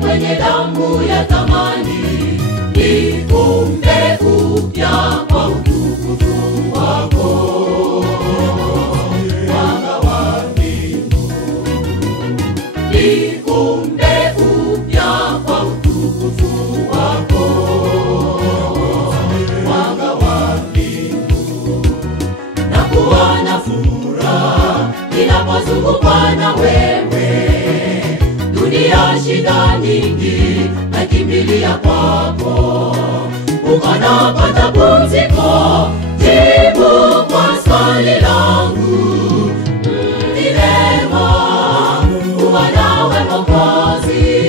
kwenye damu ya thamani, niumbe upya kwa utukufu wako. Mwanga wa mbingu, niumbe upya kwa utukufu wako. Mwanga wa mbingu, nakuwa na furaha ninapozungukwa na wewe. Dunia shida nyingi, nakimbilia kwako. Ukanapata pumziko, jibu kwa swali langu. Ni neema kuwa nawe Mwokozi.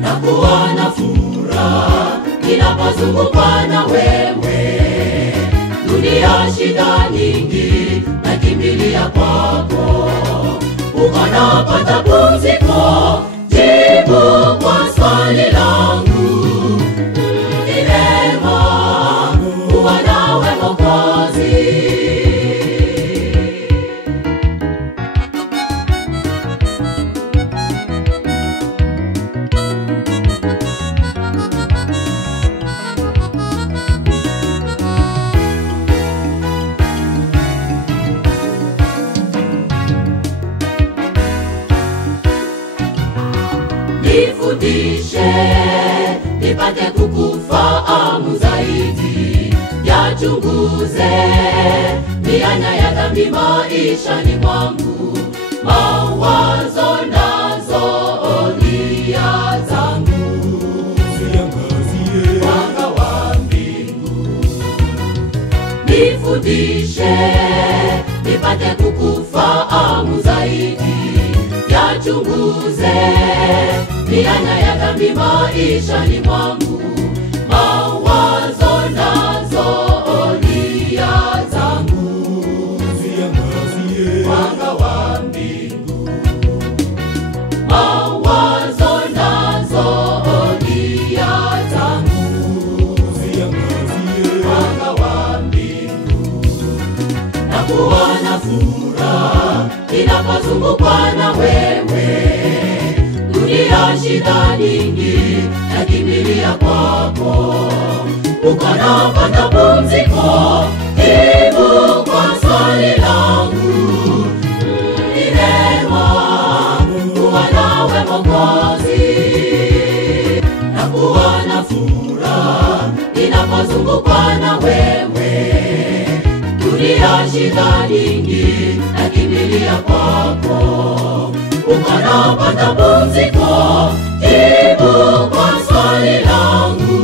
Nakuwa na furaha ninapozungukwa na wewe. Dunia shida nyingi, nakimbilia kwako. Ukanapata pumziko, jibu kwa swali langu. Ni neema kuwa nawe Mwokozi. Nifundishe nipate kukufahamu zaidi, yachunguze mianya ya dhambi maishani mwangu. Mawazo nazo nia zangu, ziangazie mwanga wa mbingu. Nifundishe nipate kukufahamu zaidi, yachunguze mianya ya dhambi maishani mwangu. Mawazo nazo nia zangu, ziangazie mwanga wa mbingu. Mawazo nazo nia zangu, ziangazie mwanga wa mbingu. Nakuwa na furaha ninapozungukwa na wewe. Dunia shida nyingi, nakimbilia kwako. Ukanapata pumziko, jibu kwa swali langu. Ni neema kuwa nawe Mwokozi. Nakuwa na furaha ninapozungukwa na wewe. Dunia shida nyingi, nakimbilia kwako. Ukanapata pumziko, jibu kwa swali langu.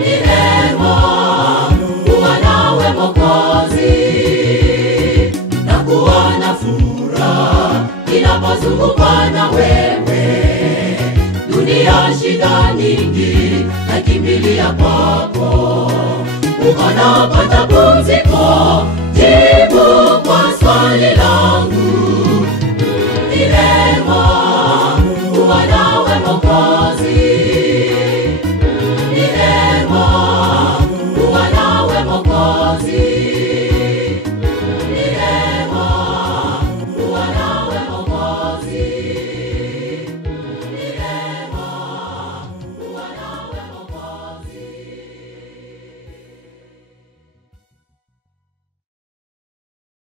Ni neema kuwa nawe Mwokozi. Nakuwa na furaha ninapozungukwa na wewe. Dunia shida nyingi, nakimbilia kwako. Ukanapata pumziko, jibu kwa swali langu.